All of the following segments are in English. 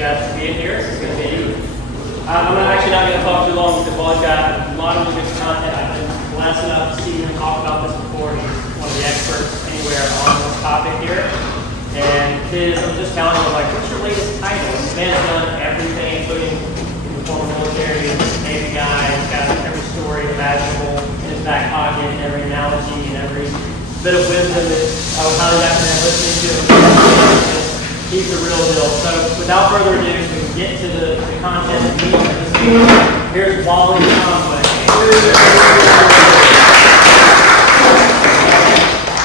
guys for being here. This is going to be, I'm actually not going to talk too long because Wally's got a lot of good content. I've been blessed enough to see him talk about this before. He's one of the experts anywhere on this topic here. And I'm just telling him, like, what's your latest title? This man's done everything, including the former military, Navy guy. He's got every story imaginable in his back pocket, and every analogy, and every bit of wisdom that I would highly recommend listening to. He's the real deal. So without further ado, we can get to the content and meat of this meeting. Here's Wally Conway.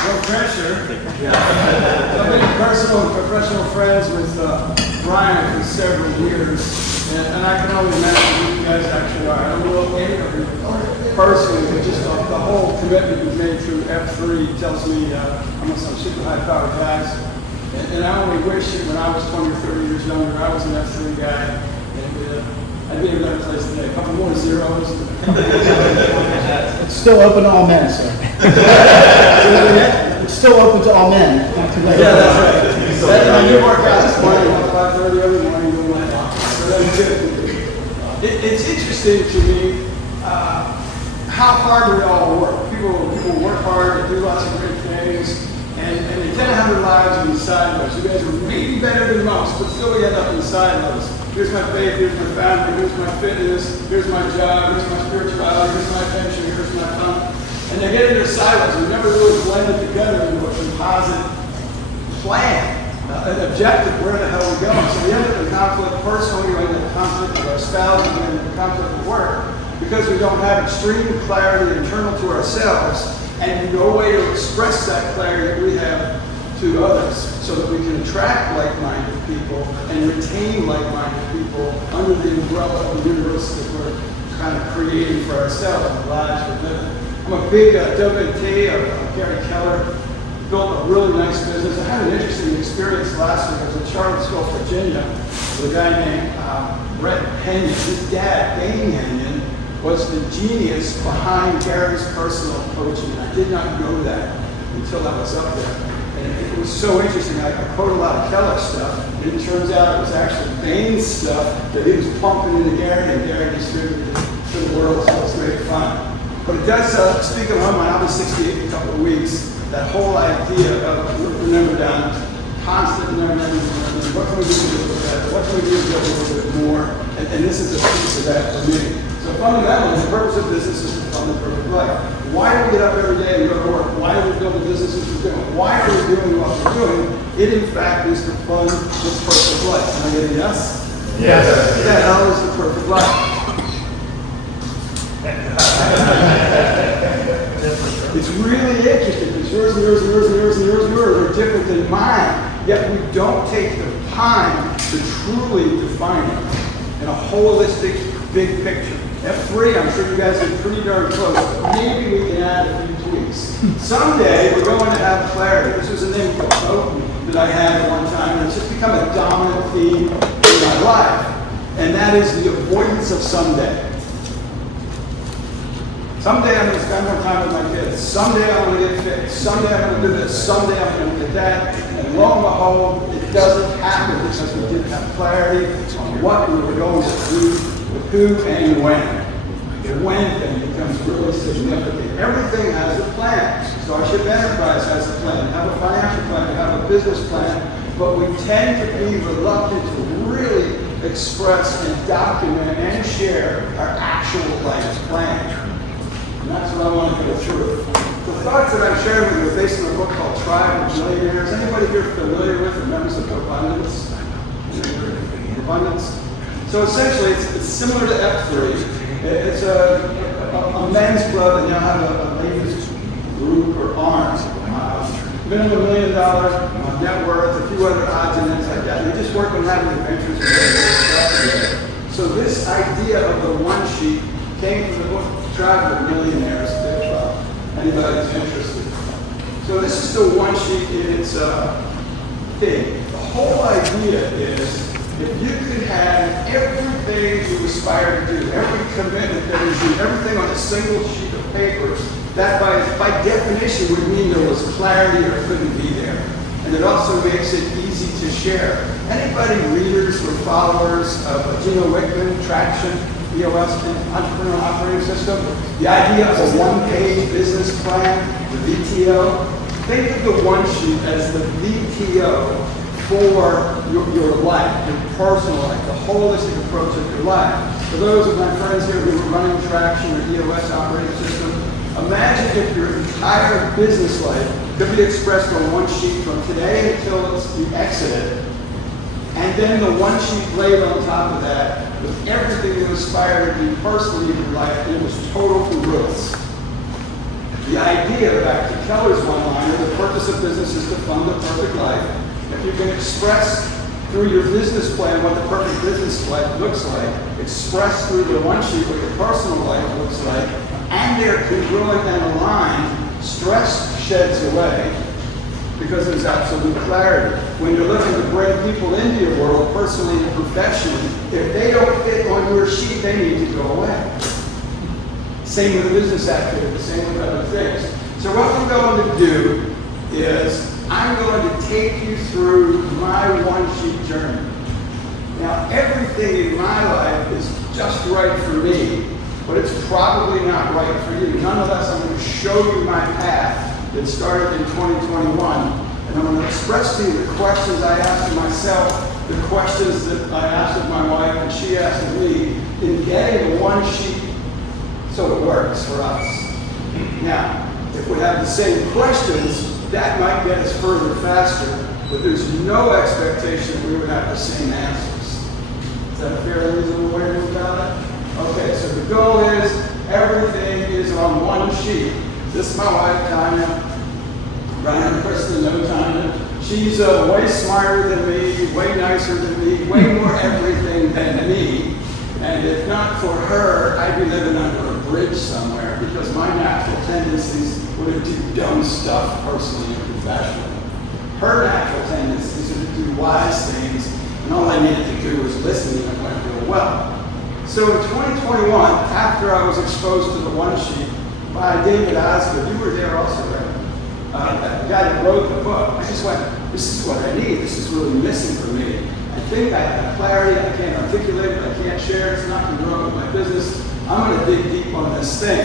No pressure. I've been personal and professional friends with Brian for several years, and I can only imagine who you guys actually are. I'm a little interview personally, but just the whole commitment you've made through F3 tells me I'm on some super high-powered guys. And I only wish that when I was 20 or 30 years younger, I was an F3 guy, and I'd be in a better place today. A couple more zeros. It's still open to all men, sir. It's still open to all men. Yeah, that's right. You work out this morning at 5:30 every morning doing my job. So that's good. It's interesting to me how hard we all work. People work hard, they do lots of great things. And they tend to have their lives in the sideways. You guys are maybe better than most, but still we end up in the sideways. Here's my faith, here's my family, here's my fitness, here's my job, here's my spirituality, here's my adventure, here's my fun. And they get in their silos. We never really blended together into a composite plan, an objective, where the hell are we going? So we end up in conflict personally, we end up in conflict with our spouse, we end up in conflict with work, because we don't have extreme clarity internal to ourselves, and no way to express that clarity that we have to others, so that we can attract like-minded people and retain like-minded people under the umbrella of the universe that we're kind of creating for ourselves and the lives we're living. I'm a big devotee of Gary Keller. Built a really nice business. I had an interesting experience last week. I was in Charlottesville, Virginia, with a guy named Brett Henyon. His dad, Dane Henyon, was the genius behind Gary's personal coaching. I did not know that until I was up there. And it was so interesting. I quote a lot of Keller stuff, and it turns out it was actually Dane's stuff that he was pumping into Gary, and Gary distributed it to the world, so it's great fun. But it does speak of my mind. I'll be 68 in a couple of weeks. That whole idea of remember down, constant never. What can we do to do with that? What can we do to get a little bit more? And this is a piece of that for me. So fundamentally, the purpose of business is to fund the perfect life. Why do we get up every day and go to work? Why do we build the businesses we're doing? Why are we doing what we're doing? It, in fact, is to fund the perfect life. Can I get a yes? Yes. That hell is the perfect life. It's really interesting because yours are different than mine, yet we don't take the time to truly define it in a holistic, big picture. F3, I'm sure you guys are pretty darn close, but maybe we can add a few tweaks. Someday, we're going to have clarity. This was a name for a quote that I had at one time, and it's just become a dominant theme in my life, and that is the avoidance of someday. Someday I'm going to spend more time with my kids. Someday I'm going to get fit. Someday I'm going to do this. Someday I'm going to get that. And lo and behold, it doesn't happen because we didn't have clarity on what we were going to do with who and when. The when thing becomes really significant. Everything has a plan. Starship Enterprise has a plan. We have a financial plan. We have a business plan. But we tend to be reluctant to really express and document and share our actual plan. And that's what I want to go through. The thoughts that I'm sharing with you are based on a book called Tribe of Millionaires. Anybody here familiar with or members of Abundance? Abundance? So essentially, it's similar to F3. It's a men's club, and now have a ladies group or arms. Minimum $1 million net worth, a few other odds and ends like that. They just work on having adventures. So this idea of the one sheet came from the book Tribe of Millionaires, if anybody's interested. So this is the one sheet in its thing. The whole idea is if you could have everything you aspire to do, every commitment that is due, everything on a single sheet of paper, that by definition would mean there was clarity or couldn't be there. And it also makes it easy to share. Anybody readers or followers of Gino Wickman, Traction, EOS, Entrepreneurial Operating System? The idea of a one-page business plan, the VTO. Think of the one sheet as the VTO for your life, your personal life, the holistic approach of your life. For those of my friends here who are running Traction or EOS operating system, imagine if your entire business life could be expressed on one sheet from today until you exit it. And then the one sheet laid on top of that with everything you aspire to do personally in your life, and it was total congruence. The idea, back to Keller's one-liner, the purpose of business is to fund the perfect life. If you can express through your business plan what the perfect business life looks like, express through the one sheet what your personal life looks like, and they're congruent and aligned, stress sheds away because there's absolute clarity. When you're looking to bring people into your world, personally and professionally, if they don't fit on your sheet, they need to go away. Same with business activity, same with other things. So what we're going to do is I'm going to take you through my one-sheet journey. Now, everything in my life is just right for me, but it's probably not right for you. Nonetheless, I'm going to show you my path that started in 2021, and I'm going to express to you the questions I asked of myself, the questions that I asked of my wife and she asked of me in getting the one sheet so it works for us. Now, if we have the same questions, that might get us further faster, but there's no expectation that we would have the same answers. Is that a fair and reasonable way to move about it? Okay, so the goal is everything is on one sheet. This is my wife, Tanya. Brian, Kristen, know Tanya. She's way smarter than me, way nicer than me, way more everything than me. And if not for her, I'd be living under a bridge somewhere because my natural tendencies were to do dumb stuff personally and professionally. Her natural tendencies are to do wise things, and all I needed to do was listen, and it went real well. So in 2021, after I was exposed to the one sheet by David Osgood, you were there also, right? That guy that wrote the book, I just went, this is what I need. This is really missing for me. I think I have clarity. I can't articulate it. I can't share it. It's not congruent with my business. I'm going to dig deep on this thing.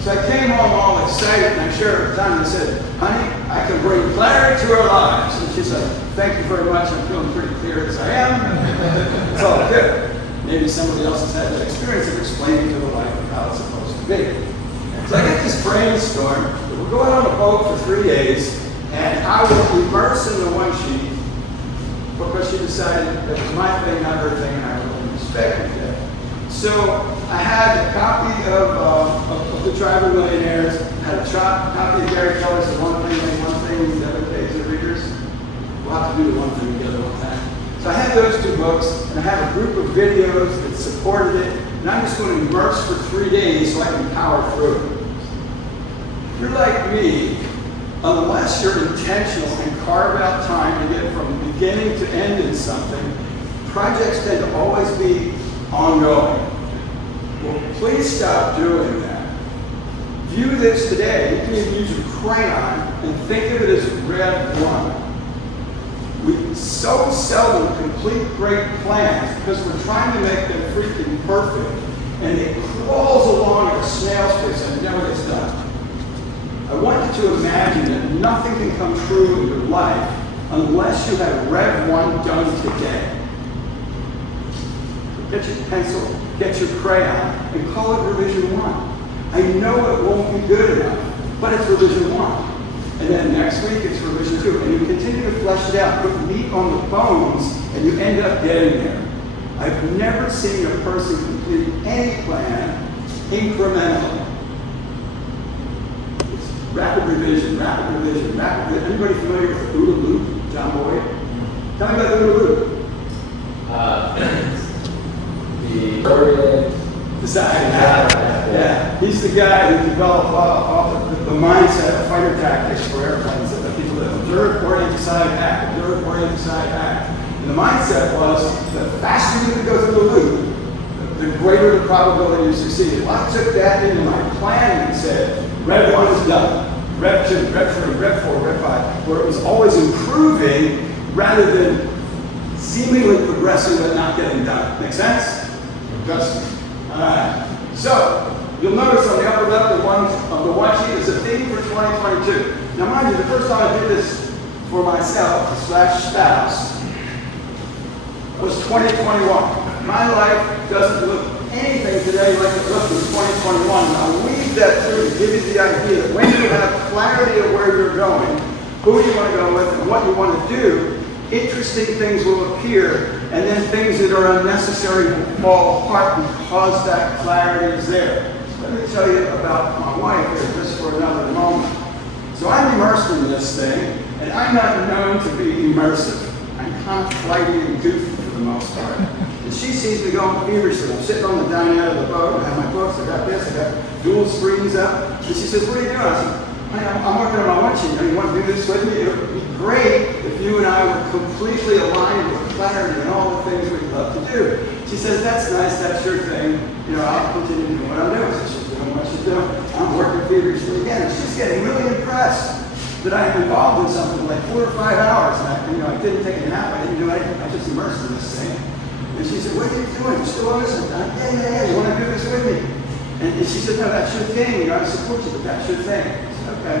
So I came home all excited, and I shared it with Tanya and I said, honey, I can bring clarity to our lives. And she said, thank you very much. I'm feeling pretty clear as I am. It's all good. Maybe somebody else has had that experience of explaining to the wife how it's supposed to be. So I get this brainstorm. We're going on a boat for 3 days, and I will immerse in the one sheet because she decided that it was my thing, not her thing, and I really respected that. So I had a copy of The Tribe of Millionaires, had a copy of Gary Keller's The One Thing, the other page of readers. We'll have to do the one thing together one time. So I had those 2 books, and I have a group of videos that supported it, and I'm just going to immerse for 3 days so I can power through it. If you're like me, unless you're intentional and carve out time to get from beginning to end in something, projects tend to always be ongoing. Well, please stop doing that. View this today. You can even use a crayon and think of it as red one. We so seldom complete great plans because we're trying to make them freaking perfect, and it crawls along at a snail's pace and never gets done. I want you to imagine that nothing can come true in your life unless you have Rev 1 done today. Get your pencil, get your crayon, and call it Revision 1. I know it won't be good enough, but it's Revision 1. And then next week it's Revision 2. And you continue to flesh it out, put meat on the bones, and you end up getting there. I've never seen a person complete any plan incrementally. Rapid revision, rapid revision, rapid revision. Anybody familiar with the OODA loop, John Boyd? Tell me about the OODA loop. Yeah. He's the guy who developed all the mindset of fighter tactics for airplanes that the people that observe, orient, decide, act, observe, orient, decide, act. And the mindset was the faster you could go through the loop, the greater the probability you succeeded. Well, I took that into my planning and said, Rev 1 is done. Rev 2, Rev 3, Rev 4, Rev 5, where it was always improving rather than seemingly progressing but not getting done. Make sense? Just. All right. So, you'll notice on the upper left of the one sheet is a theme for 2022. Now mind you, the first time I did this for myself, / spouse, was 2021. My life doesn't look anything today like it looked in 2021. And I'll weave that through to give you the idea that when you have clarity of where you're going, who you want to go with, and what you want to do, interesting things will appear, and then things that are unnecessary will fall apart because that clarity is there. Let me tell you about my wife here just for another moment. So I'm immersed in this thing, and I'm not known to be immersive. I'm kind of flighty and goofy for the most part. And she sees me going feverishly. I'm sitting on the dinette of the boat, I have my books, I got this, I got dual screens up. And she says, what are you doing? I said, I'm working on my one sheet. You want to do this with me? It would be great if you and I were completely aligned with clarity and all the things we'd love to do. She says, that's nice, that's your thing. You know, I'll continue doing what I'm doing. So she's doing what she's doing. I'm working feverishly again. And she's getting really impressed that I'm involved in something like 4 or 5 hours. And I didn't take a nap, I didn't do anything. I just immersed in this thing. And she said, what are you doing? You still on this? I'm like, yeah, you want to do this with me? And she said, no, that's your thing. I support you, but that's your thing. I said, okay.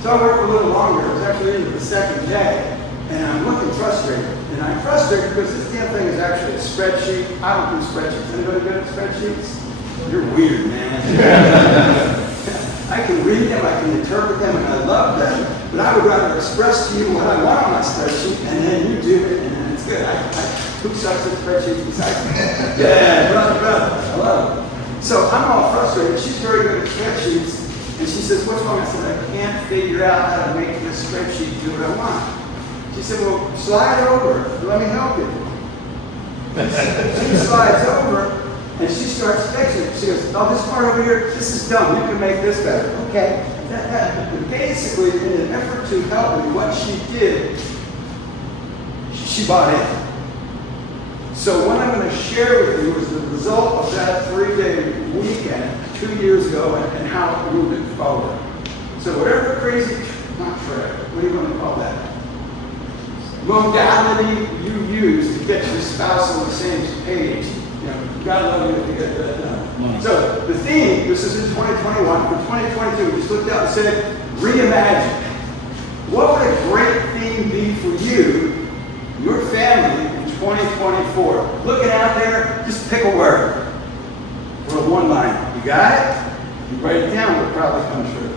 So I worked a little longer. It was actually into the second day. And I'm looking frustrated. And I'm frustrated because this damn thing is actually a spreadsheet. I don't do spreadsheets. Anybody good at spreadsheets? You're weird, man. I can read them, I can interpret them, and I love them. But I would rather express to you what I want on my spreadsheet, and then you do it, and then it's good. Who sucks at spreadsheets besides me? Yeah, brother. I love it. So I'm all frustrated. She's very good at spreadsheets. And she says, what's wrong? I said, I can't figure out how to make this spreadsheet do what I want. She said, well, slide over. Let me help you. She slides over, and she starts fixing it. She goes, oh, this part over here, this is dumb. You can make this better. Okay. But basically, in an effort to help me, what she did, she bought in. So what I'm going to share with you is the result of that 3-day weekend 2 years ago and how it moved it forward. So whatever crazy, not trick, what do you want to call that? Modality you use to get your spouse on the same page. You know, God love you if you get that done. So the theme, this is in 2021, for 2022, we just looked out and said, reimagine. What would a great theme be for you, your family, 2024. Looking out there, just pick a word. Or a one-liner. You got it? You write it down, it'll probably come true.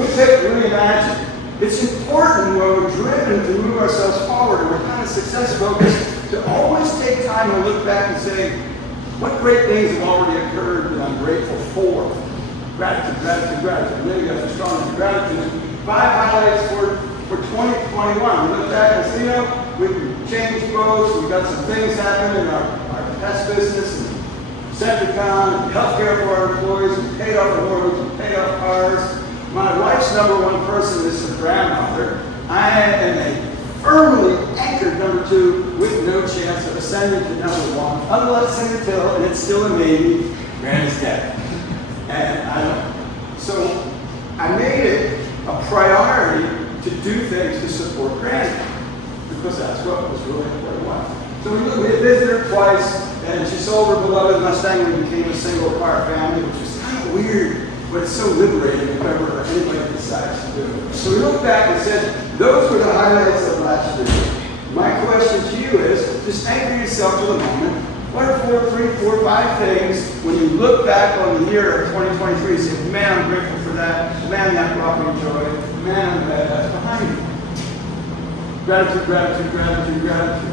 We pick reimagine. It's important when we're driven to move ourselves forward and we're kind of success focused to always take time to look back and say, what great things have already occurred that I'm grateful for? Gratitude, gratitude, gratitude. I know you guys are strong in gratitude. 5 highlights for 2021. We look back and say, you know, we've changed boats, we've got some things happening in our pest business, and Centricon, and healthcare for our employees, we paid off the mortgage, we paid off cars. My wife's #1 person is her grandmother. I am a firmly anchored #2 with no chance of ascending to #1, unless and until, and it's still a maybe, Granny's dead. And so I made it a priority to do things to support Granny, because that's what was really important. So we had visited her twice, and she sold her beloved Mustang and became a single-car family, which was kind of weird, but it's so liberating if ever anybody decides to do it. So we looked back and said, those were the highlights of last year. My question to you is, just anchor yourself to the moment. What are 4, 3, 4, 5 things when you look back on the year of 2023 and say, man, I'm grateful for that. Man, that brought me joy. Man, I'm glad that's behind me. Gratitude, gratitude, gratitude, gratitude.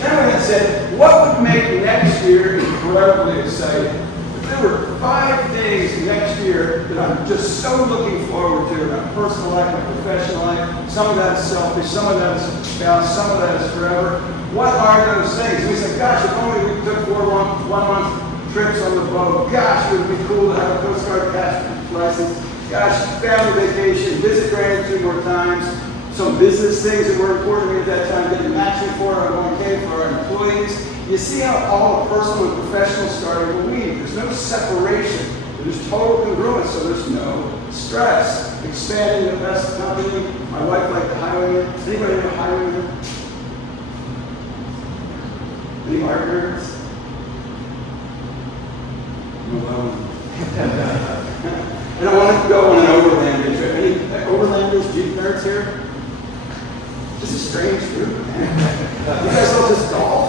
Then we had said, what would make next year incredibly exciting? If there were 5 days next year that I'm just so looking forward to in my personal life, my professional life, some of that is selfish, some of that is spouse, some of that is forever. What are those things? We said, gosh, if only we took 4 one-month trips on the boat. Gosh, it would be cool to have a Coast Guard cash license. Gosh, family vacation, visit Granny 2 more times. Some business things that were important to me at that time, getting matching for our 1K for our employees. You see how all the personal and professional starting to weave. There's no separation. There's total congruence, so there's no stress. expanding the best company. My wife liked the Highlander. Does anybody know Highlander? Any art nerds? No. And I wanted to go on an overlanding trip. Any overlanders, Jeep nerds here? This is a strange group, man. You guys all just golf?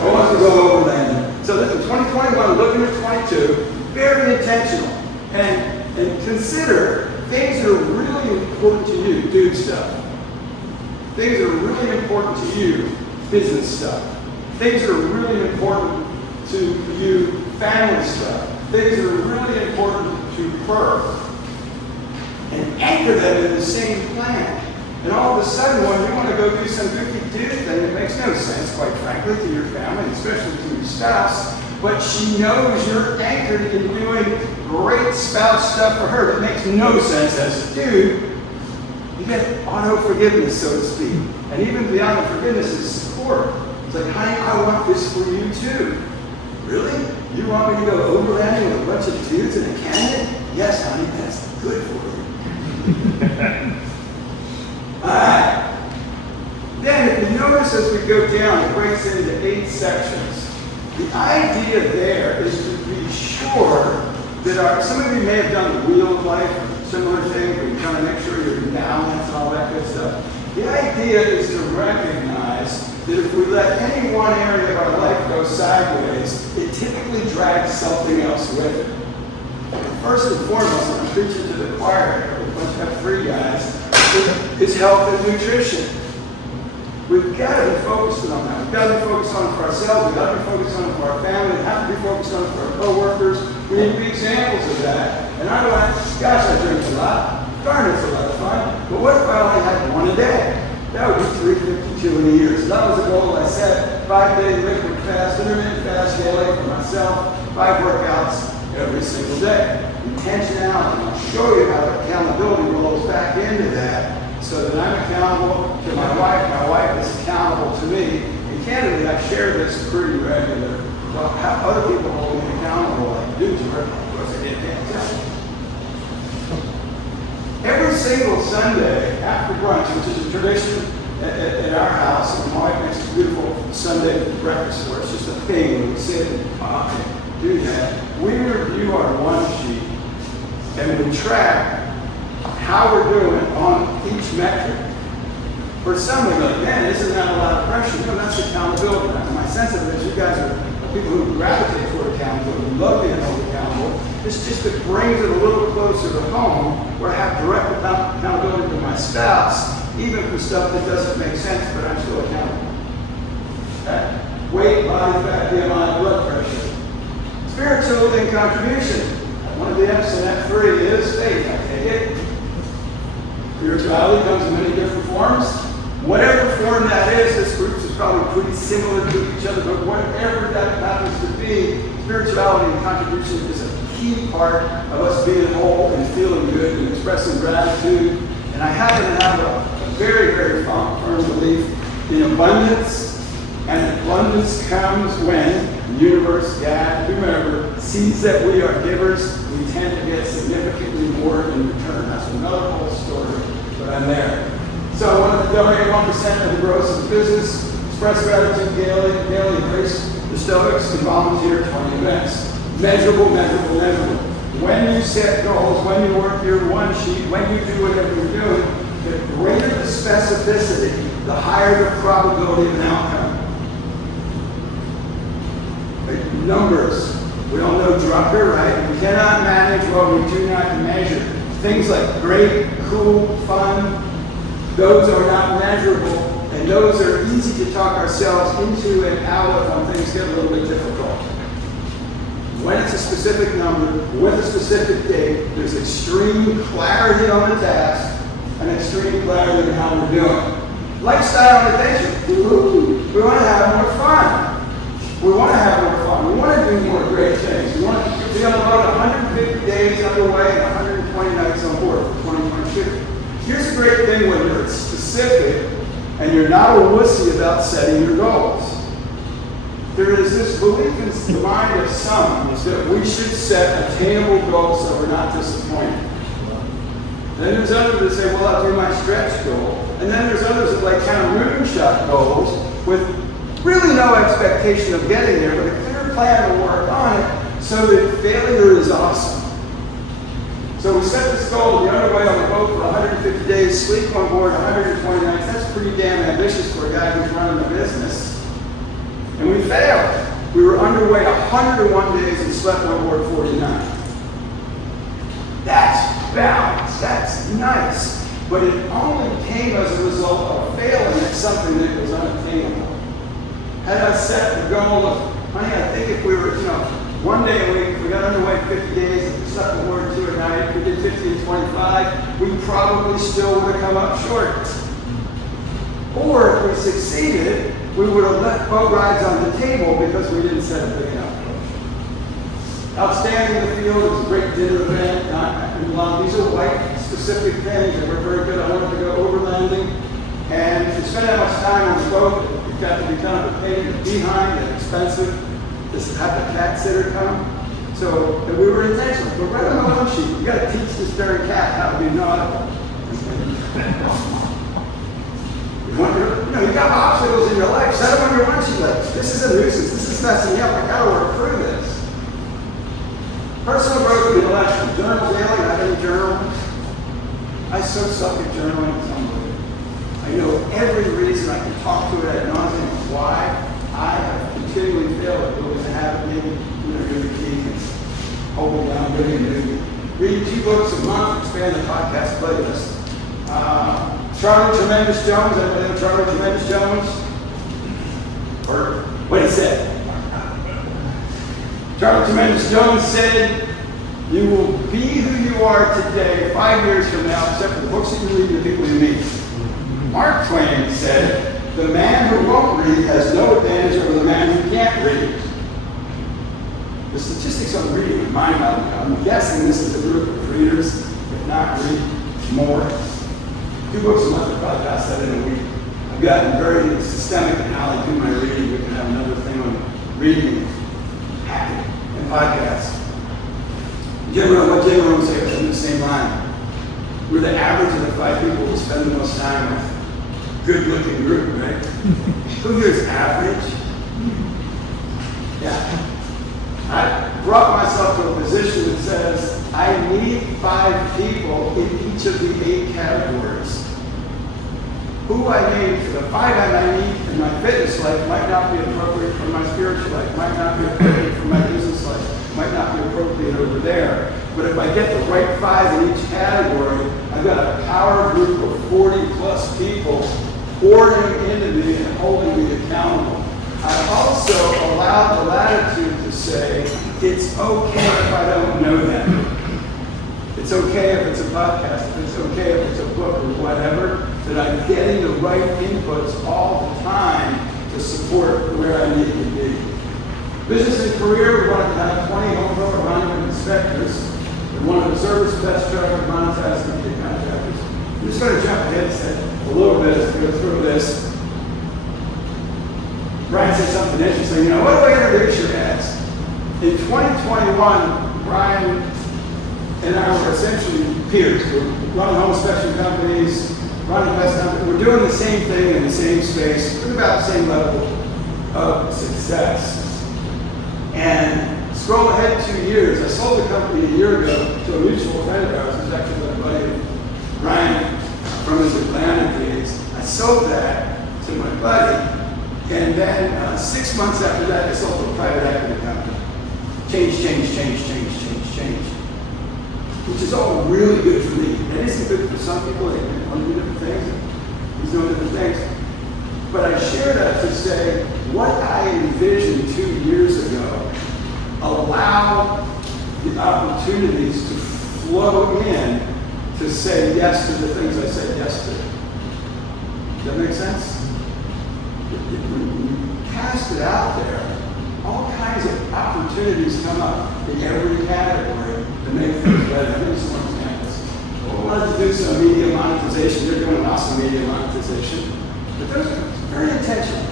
I want to go overlanding. So in 2021, looking at 22, very intentional. And consider things that are really important to you, dude stuff. Things that are really important to you, business stuff. Things that are really important to you, family stuff. Things that are really important to her. And anchor them in the same plan. And all of a sudden, when you want to go do some goofy dude thing that makes no sense, quite frankly, to your family, especially to your spouse, but she knows you're anchored in doing great spouse stuff for her that makes no sense as a dude, you get auto-forgiveness, so to speak. And even beyond the forgiveness is support. It's like, honey, I want this for you too. Really? You want me to go overlanding with a bunch of dudes in a canyon? Yes, honey, that's good for you. Alright. Then, if you notice as we go down, it breaks into 8 sections. The idea there is to be sure that some of you may have done the wheel of life, or similar thing, where you kind of make sure you're in balance and all that good stuff. The idea is to recognize that if we let any one area of our life go sideways, it typically drags something else with it. First and foremost, I'm preaching to the choir, a bunch of F3 guys, is health and nutrition. We've got to be focused on that. We've got to be focused on it for ourselves. We've got to be focused on it for our family. We have to be focused on it for our co-workers. We need to be examples of that. And I don't want, gosh, I drink a lot. Darn, it's a lot of fun. But what if I only had one a day? That would be 352 in a year. So that was a goal I set. 5-day liquid fast, intermittent fast daily for myself. 5 workouts every single day. Intentionality. I'll show you how accountability rolls back into that so that I'm accountable to my wife is accountable to me. And candidly, I share this pretty regularly. Well, how other people hold me accountable, like dudes are, of course, I can't tell. Every single Sunday after brunch, which is a tradition at our house, and my wife makes a beautiful Sunday breakfast for us, just a thing where we sit and talk and do that. We review our one sheet and we track how we're doing on each metric. For some, we go, man, isn't that a lot of pressure? No, that's accountability. My sense of it is you guys are people who gravitate toward accountability, love being held accountable. It's just it brings it a little closer to home where I have direct accountability to my spouse, even for stuff that doesn't make sense, but I'm still accountable. Okay? Weight, body fat, BMI, blood pressure. Spiritual and contribution. One of the F's in F3 is faith, I take it. Spirituality comes in many different forms. Whatever form that is, this group is probably pretty similar to each other, but whatever that happens to be, spirituality and contribution is a key part of us being whole and feeling good and expressing gratitude. And I happen to have a very, very firm belief in abundance. And abundance comes when the universe, God, whomever, sees that we are givers. We tend to get significantly more in return. That's another whole story, but I'm there. So I wanted to donate 1% of the gross of the business, express gratitude daily, embrace the Stoics, and volunteer 20 events. Measurable, measurable, measurable. When you set goals, when you work your one sheet, when you do whatever you're doing, the greater the specificity, the higher the probability of an outcome. Numbers. We all know Drucker, right? We cannot manage what we do not measure. Things like great, cool, fun, those are not measurable, and those are easy to talk ourselves into and out of when things get a little bit difficult. When it's a specific number, with a specific date, there's extreme clarity on the task and extreme clarity on how we're doing. Lifestyle and adventure. We want to have more fun. We want to have more fun. We want to do more great things. We want to be on about 150 days underway and 120 nights on board for 2022. Here's a great thing when you're specific and you're not a wussy about setting your goals. There is this belief in the mind of some that we should set attainable goals so we're not disappointed. Then there's others that say, well, I'll do my stretch goal. And then there's others that like kind of moonshot goals with really no expectation of getting there, but a clear plan to work on it so that failure is awesome. So we set this goal to be underway on the boat for 150 days, sleep on board 120 nights. That's pretty damn ambitious for a guy who's running a business. And we failed. We were underway 101 days and slept on board 49. That's balance. That's nice. But it only came as a result of failing at something that was unattainable. Had I set the goal of, honey, I think if we were, one day a week, we got underway 50 days, if we slept on board 2 a night, if we did 50 and 25, we probably still would have come up short. Or if we succeeded, we would have left boat rides on the table because we didn't set a big enough goal. Outstanding in the field, it was a great dinner event, not in London. These are white-specific things that were very good. I wanted to go overlanding, and to spend that much time on the boat, it got to be kind of a pain in the behind and expensive to have the cat sitter come. So we were intentional. But right on the one sheet, you got to teach this dirty cat how to be nautical. You got obstacles in your life, set them on your one sheet list. This is a nuisance. This is messing me up. I got to work through this. Personal growth and intellectual. Journal daily. I have any journal. I so suck at journaling. It's unbelievable. I know every reason I can talk to it ad nauseum why I have continually failed at building a habit. Maybe you're the key. It's holding down, reading 2 books a month, expand the podcast playlist. Charlie Tremendous Jones, everybody know Charlie Tremendous Jones? Or what he said. Charlie Tremendous Jones said, you will be who you are today 5 years from now, except for the books that you read and the people you meet. Mark Twain said, the man who won't read has no advantage over the man who can't read. The statistics on reading are mind-boggling. I'm guessing this is a group of readers, if not read more. 2 books a month, I probably pass that in a week. I've gotten very systemic in how I do my reading. We can have another thing on reading, hacking, and podcasts. What Jim Rohn said was in the same line. We're the average of the 5 people who spend the most time with. Good-looking group, right? Who here is average? Yeah. I brought myself to a position that says I need 5 people in each of the 8 categories. Who I need for the 5 I need in my fitness life might not be appropriate for my spiritual life, might not be appropriate for my business life, might not be appropriate over there. But if I get the right 5 in each category, I've got a power group of 40 plus people pouring into me and holding me accountable. I also allowed the latitude to say, it's okay if I don't know that. It's okay if it's a podcast, if it's okay if it's a book or whatever, that I'm getting the right inputs all the time to support where I need to be. Business and career, we wanted to have 20 home broker monument inspectors. We wanted to service best tracker, monetize media contractors. I'm just going to jump ahead and say a little bit as we go through this. Brian said something interesting. What do I introduce you as? In 2021, Brian and I were essentially peers. We're running home inspection companies, running best companies. We're doing the same thing in the same space, with about the same level of success. And scroll ahead 2 years. I sold the company a year ago to a mutual friend of ours, who's actually a buddy of Brian from his Atlanta days. I sold that to my buddy. And then 6 months after that, I sold to a private equity company. Change. Which is all really good for me. It isn't good for some people. They want to do different things. He's doing different things. But I share that to say what I envisioned 2 years ago allow the opportunities to flow in to say yes to the things I said yes to. Does that make sense? When you cast it out there, all kinds of opportunities come up in every category to make things better. I'll give you some more examples. Well, we wanted to do some media monetization. You're doing awesome media monetization. But those are very intentional.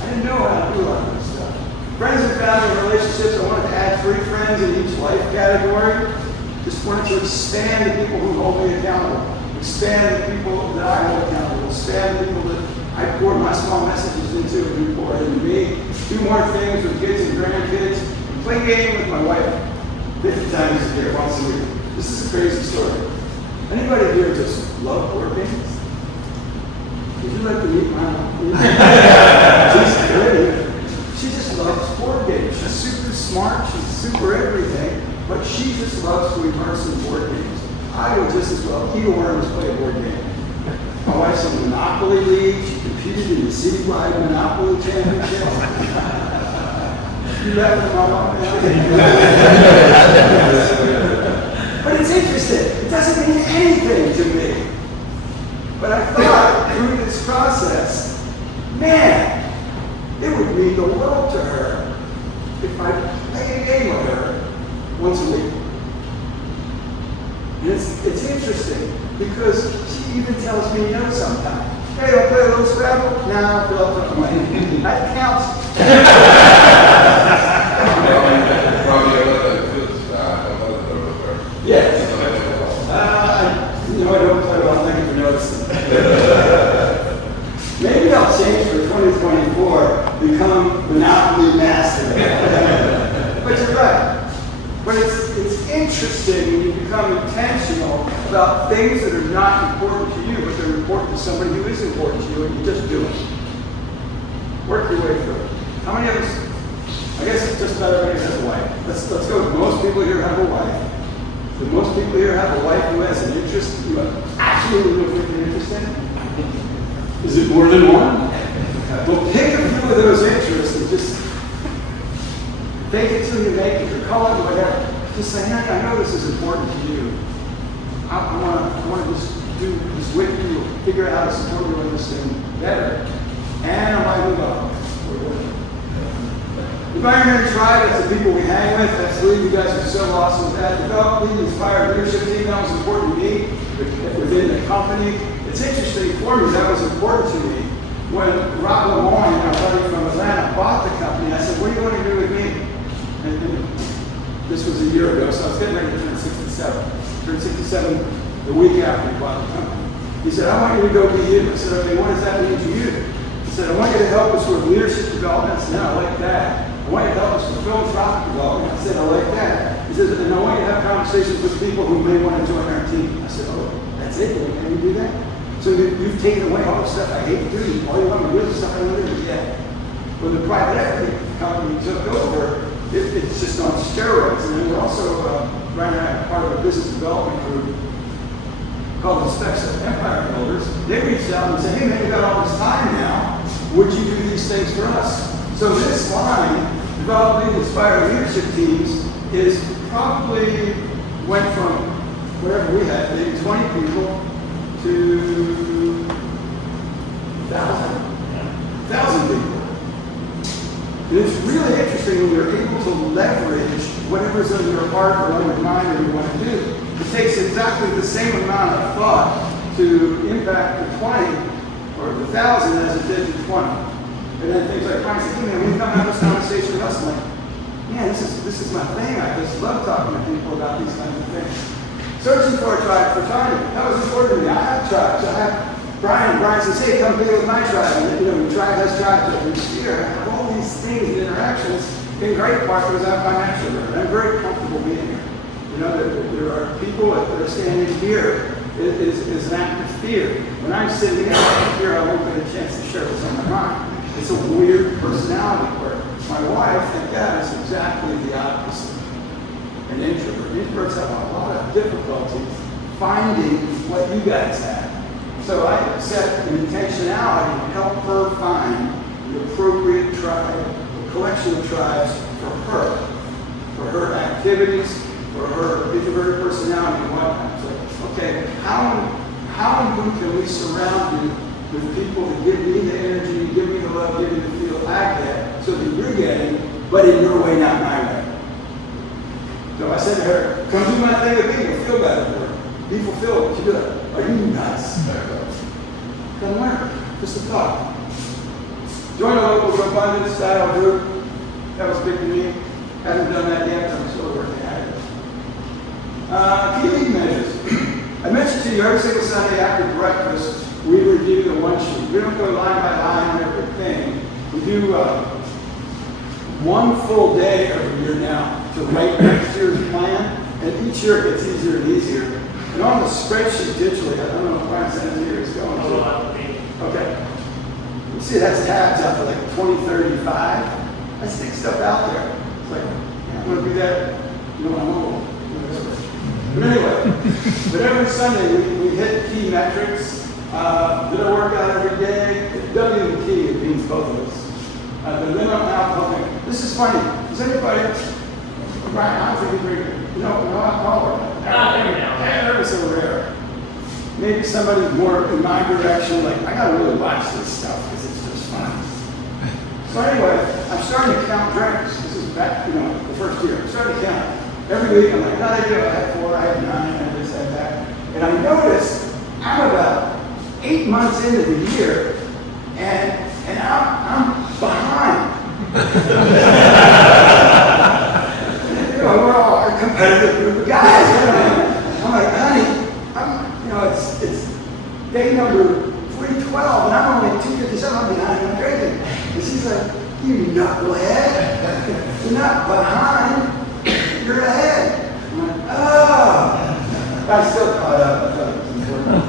I didn't know how to do a lot of this stuff. Friends and family relationships, I wanted to add 3 friends in each life category. Just wanted to expand the people who hold me accountable, expand the people that I hold accountable, expand the people that I pour my small messages into and you pour into me, do more things with kids and grandkids, and play game with my wife 50 times a year, once a week. This is a crazy story. Anybody here just love board games? Would you like to meet my wife? She's great. She just loves board games. She's super smart, she's super everything, but she just loves to immerse in board games. I would just as well eat a worm as play a board game. My wife's in the Monopoly League. She competed in the citywide Monopoly Championship. You laughing at my mom? But it's interesting. It doesn't mean anything to me. But I thought through this process, man, it would mean the world to her if I played a game with her once a week. And it's interesting because she even tells me no sometimes. Hey, I'll play a little Scrabble? No, Phil, that counts. Yes. I don't play well. Thank you for noticing. Maybe I'll change for 2024, become Monopoly Master. But you're right. But it's interesting when you become intentional about things that are not important to you, but they're important to somebody who is important to you, and you just do it. Work your way through it. How many of us, I guess just about everybody has a wife. Let's go. Most people here have a wife. Do most people here have a wife who has an interest, you have absolutely no freaking interest in it? Is it more than one? Well, pick a few of those interests and just fake it till you make it, or call it whatever. Just say, hey, I know this is important to you. I want to just do this with you, figure out how to support you in this thing better. And I want to move on. If I'm going to try, that's the people we hang with. F3, you guys are so awesome with that. Develop, lead, inspire leadership team. That was important to me within the company. It's interesting for me, that was important to me. When Rob Lemoyne, our buddy from Atlanta, bought the company, I said, what do you want to do with me? And this was a year ago, so I was getting ready to turn 67. Turned 67 the week after he bought the company. He said, I want you to go be you. I said, okay, what does that mean to you? He said, I want you to help us with leadership development. I said, I like that. I want you to help us with philanthropic development. I said, I like that. He says, and I want you to have conversations with people who may want to join our team. I said, oh, that's it? Can you do that? So you've taken away all the stuff I hate to do. All you want me to do is the stuff I don't do yet. When the private equity company took over, it's just on steroids. And then we're also, Brian and I are part of a business development group called the Specs of Empire Builders. They reached out and said, hey man, you got all this time now. Would you do these things for us? So this line, developing inspire leadership teams, is probably went from wherever we had, maybe 20 people to 1,000 people. And it's really interesting when you're able to leverage whatever's on your heart or on your mind that you want to do. It takes exactly the same amount of thought to impact the 20 or the 1,000 as it did the 20. And then things like, Brian said, hey man, when you come have this conversation with us, I'm like, man, this is my thing. I just love talking to people about these kinds of things. Searching for a tribe for finding. That was important to me. I have tribes. I have Brian. Brian says, hey, come be with my tribe. And the tribe has tribes over here. I have all these things and interactions in great part because I'm extrovert. I'm very comfortable being here. There are people that are standing here. It is an act of fear. When I'm sitting in fear, I won't get a chance to share what's on my mind. It's a weird personality quirk. My wife, thank God, is exactly the opposite. An introvert. Introverts have a lot of difficulty finding what you guys have. So I set an intentionality to help her find the appropriate tribe, a collection of tribes for her activities, for her introverted personality and whatnot. So, okay, how can we surround you with people that give me the energy, give me the love, give me the feel I get, so that you're getting, but in your way, not my way. So I said to her, come do my thing with me, you'll feel better for it. Be fulfilled. She goes, are you nuts? Come learn. Just a thought. Join a local abundance style group. That was big to me. Haven't done that yet, I'm still working at it. Key lead measures. I mentioned to you every single Sunday after breakfast, we review the one sheet. We don't go line by line on everything. We do one full day every year now to write next year's plan, and each year it gets easier and easier. And on the spreadsheet digitally, I don't know if Brian sent it here, it's going to. Okay. You see that's tabs out to like 2035. I stick stuff out there. It's like, yeah, I'm going to do that. You know, I'm old. But anyway, but every Sunday we hit key metrics. Did I work out every day? W and T, it means both of us. The limit on alcohol. This is funny. Does anybody, Brian, I don't think you drink, no alcohol. Not every now and then. Ever so rare. Maybe somebody's more in my direction, like, I gotta really watch this stuff because it's just fun. So anyway, I'm starting to count drinks. This is back, the first year. I'm starting to count. Every week I'm like, how did I do? I had 4, I had 9, I had this, I had that. And I noticed I'm about 8 months into the year, and I'm behind. We're all a competitive group of guys. I'm like, honey, it's day number 312, and I'm only 257. I'm behind. I'm drinking. And she's like, you knucklehead. You're not behind. You're ahead. I'm like, oh. I still caught up. I thought it was important.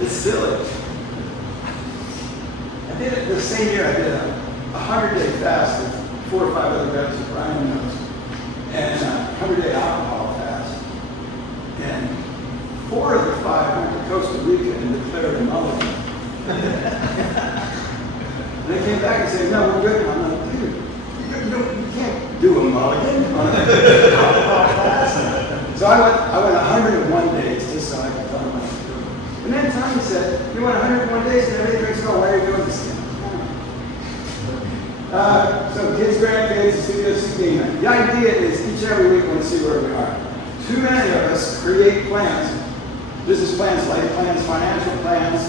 It's silly. I did it the same year. I did a 100-day fast with 4 or 5 other guys that Brian knows, and a 100-day alcohol fast. And 4 of the 5 went to Costa Rica and declared a mulligan. And they came back and said, no, we're good. I'm like, dude, you can't do a mulligan on a alcohol fast. So I went 101 days just so I could tell them what to do. And then Tommy said, you went 101 days and everybody drinks, oh, why are you doing this thing? So kids, grandkids, studios, the idea is each and every week we want to see where we are. Too many of us create plans, business plans, life plans, financial plans,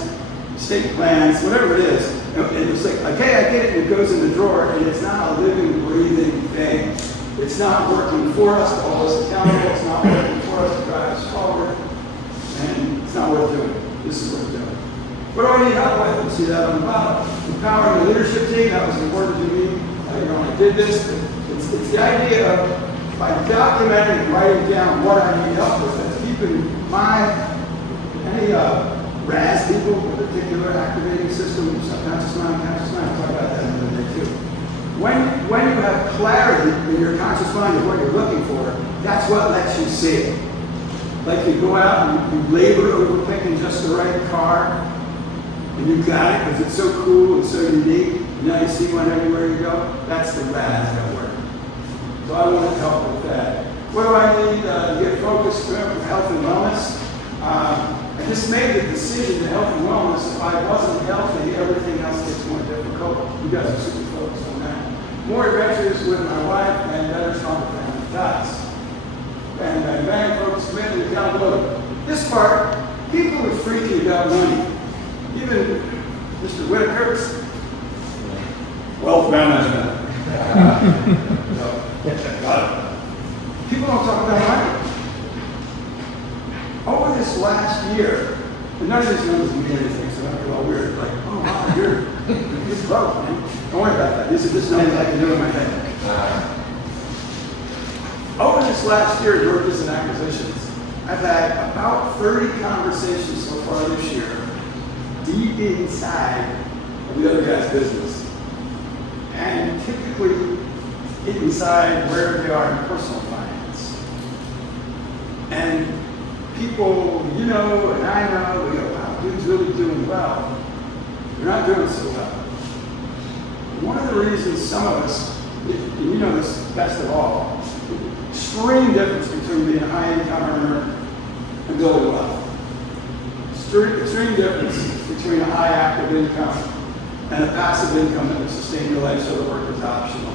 estate plans, whatever it is. And it's like, okay, I get it, and it goes in the drawer, and it's not a living, breathing thing. It's not working for us to hold us accountable. It's not working for us to drive us forward. And it's not worth doing. This is worth doing. What do I need help with? You see that on the bottom. Empowering the leadership team, that was important to me. I did this. It's the idea of, by documenting and writing down what I need help with, that's keeping any RAS people, a particular activating system, subconscious mind, conscious mind, I'll talk about that another day too. When you have clarity in your conscious mind of what you're looking for, that's what lets you see it. Like you go out and you labor over picking just the right car, and you got it because it's so cool and so unique, and now you see one everywhere you go. That's the RAS at work. So I want to help with that. What do I need to get focused for health and wellness? I just made the decision to health and wellness. If I wasn't healthy, everything else gets more difficult. You guys are super focused on that. More adventures with my wife and better, stronger family ties. And bang, folks, committed to accountability. This part, people are freaky about money. Even Mr. Whitaker's wealth management. People don't talk about money. Over this last year, and none of these numbers mean anything, so don't get all weird. Like, oh, wow, you're broke, man. Don't worry about that. These are just numbers I can do in my head. Over this last year, mergers and acquisitions, I've had about 30 conversations so far this year, deep inside of the other guy's business. And typically inside where they are in personal finance. And people, and I know, we go, wow, dude's really doing well. You're not doing so well. One of the reasons some of us, and you know this best of all, extreme difference between being a high income earner and building wealth. Extreme difference between a high active income and a passive income that will sustain your life so the work is optional.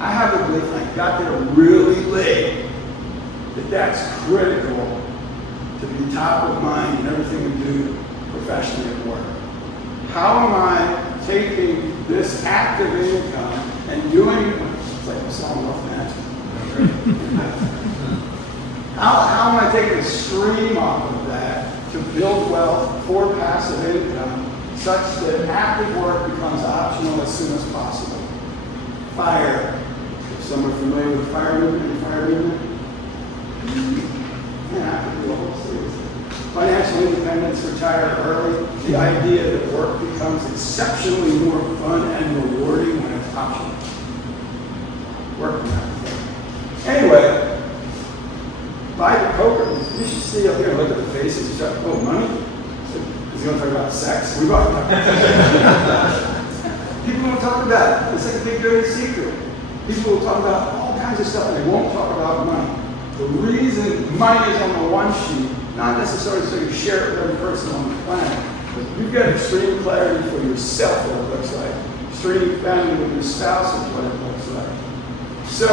I have the belief, I got there really late, that's critical to be top of mind in everything we do professionally at work. How am I taking this active income and doing It's like a song off management. How am I taking a stream off of that to build wealth for passive income such that active work becomes optional as soon as possible? Fire. If some are familiar with fire movement, yeah, I could do a whole series. Financial independence, retire early. The idea that work becomes exceptionally more fun and rewarding when it's optional. Work anyway, buy the poker. You should see up here and look at the faces. You start, oh, money? Is he going to talk about sex? We talk about people won't talk about it. It's like a big dirty secret. People will talk about all kinds of stuff and they won't talk about money. The reason money is on the one sheet, not necessarily so you share it with every person on the planet, but you've got extreme clarity for yourself what it looks like. Extreme family with your spouse is what it looks like. So,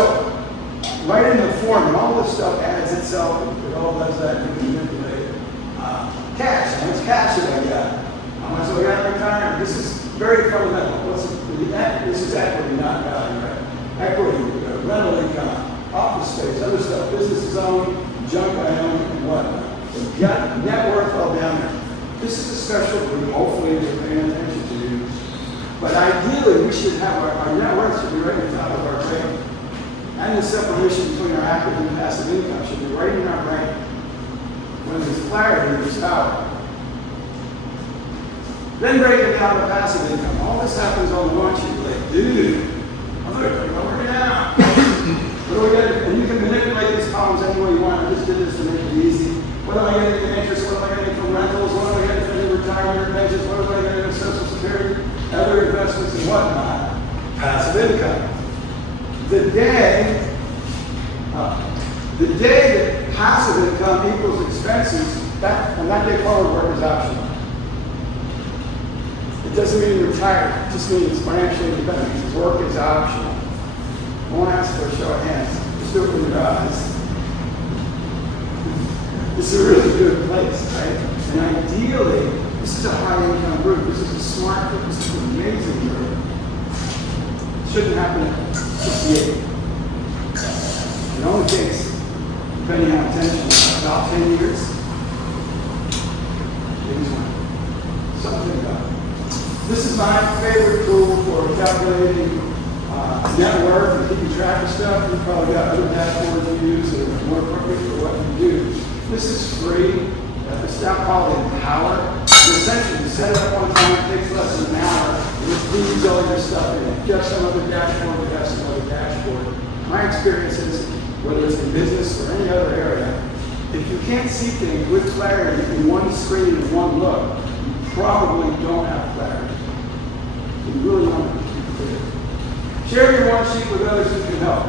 right in the form, and all this stuff adds itself, it all does that, you can manipulate it. Cash, how much cash have I got? How much do I got in retirement? This is very fundamental. This is equity, not value, right? Equity, rental income, office space, other stuff, businesses own, junk I own, and whatnot. We've got net worth all down there. This is a special group, hopefully you're paying attention to you. But ideally, we should have our net worth should be right at the top of our brain. And the separation between our active and passive income should be right in our brain. When there's clarity, there's power. Then break it down to passive income. All this happens on the one sheet. Like, dude, I'm working out. What do we get? And you can manipulate these columns any way you want. I just did this to make it easy. What am I getting from interest? What am I getting from rentals? What am I getting from retirement pensions? What am I getting from Social Security? Other investments and whatnot. Passive income. The day that passive income equals expenses, from that day forward, work is optional. It doesn't mean you're retired. It just means financially independent. Work is optional. I won't ask for a show of hands. Just do it with your eyes. This is a really good place, right? And ideally, this is a high-income group. This is a smart group. This is an amazing group. It shouldn't happen at 68. It only takes, depending on attention, about 10 years. Maybe 20. Something about it. This is my favorite tool for calculating net worth and keeping track of stuff. You've probably got other dashboards you use that are more appropriate for what you do. This is free. It's now called Empower. Essentially, you set it up one time, it takes less than an hour, it feeds all your stuff in. If you have some other dashboard, you have some other dashboard. My experience is, whether it's in business or any other area, if you can't see things with clarity in one screen and one look, you probably don't have clarity. You really want to keep clear. Share your one sheet with others who can help.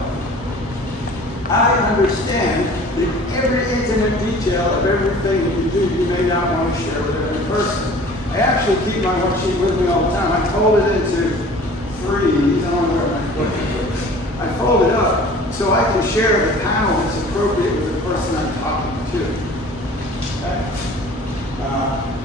I understand that every intimate detail of everything that you do, you may not want to share with every person. I actually keep my one sheet with me all the time. I fold it into threes. I don't know where my book is. I fold it up so I can share the panel that's appropriate with the person I'm talking to. Okay?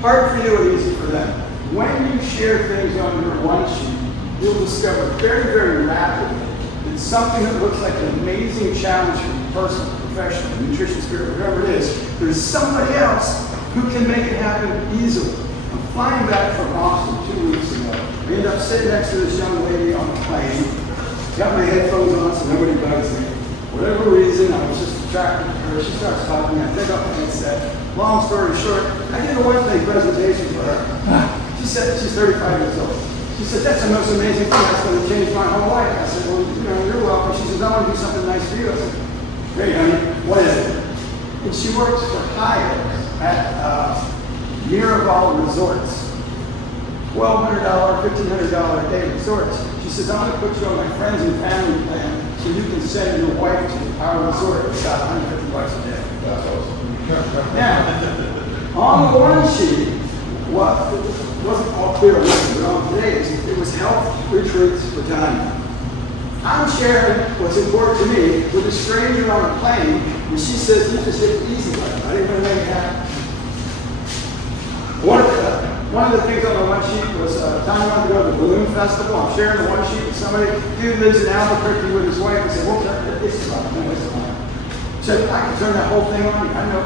Hard for you or easy for them. When you share things on your one sheet, you'll discover very, very rapidly that something that looks like an amazing challenge for you, personal, professional, nutrition, spirit, whatever it is, there's somebody else who can make it happen easily. I'm flying back from Austin 2 weeks ago. I end up sitting next to this young lady on the plane. Got my headphones on so nobody bugs me. Whatever reason, I was just attracted to her. She starts talking to me. I take off the headset. Long story short, I did a one-day presentation for her. She said, she's 35 years old. She said, that's the most amazing thing. That's going to change my whole life. I said, well, you're welcome. She says, I want to do something nice for you. I said, hey, honey, what is it? And she works for hire at Miraval Resorts. $1,200, $1,500 a day resorts. She says, I'm going to put you on my friends and family plan so you can send your wife to our resort for about $150 a day. That's awesome. Now, on the one sheet, what wasn't all clear but on today's, it was health retreats for time. I'm sharing what's important to me with a stranger on a plane, and she says, you just hit the easy button. I didn't want to make it happen. One of the things on the one sheet was time I wanted to go to the balloon festival. I'm sharing the one sheet with somebody. Dude lives in Albuquerque with his wife. I said, well, this is on. So I can turn that whole thing on. I know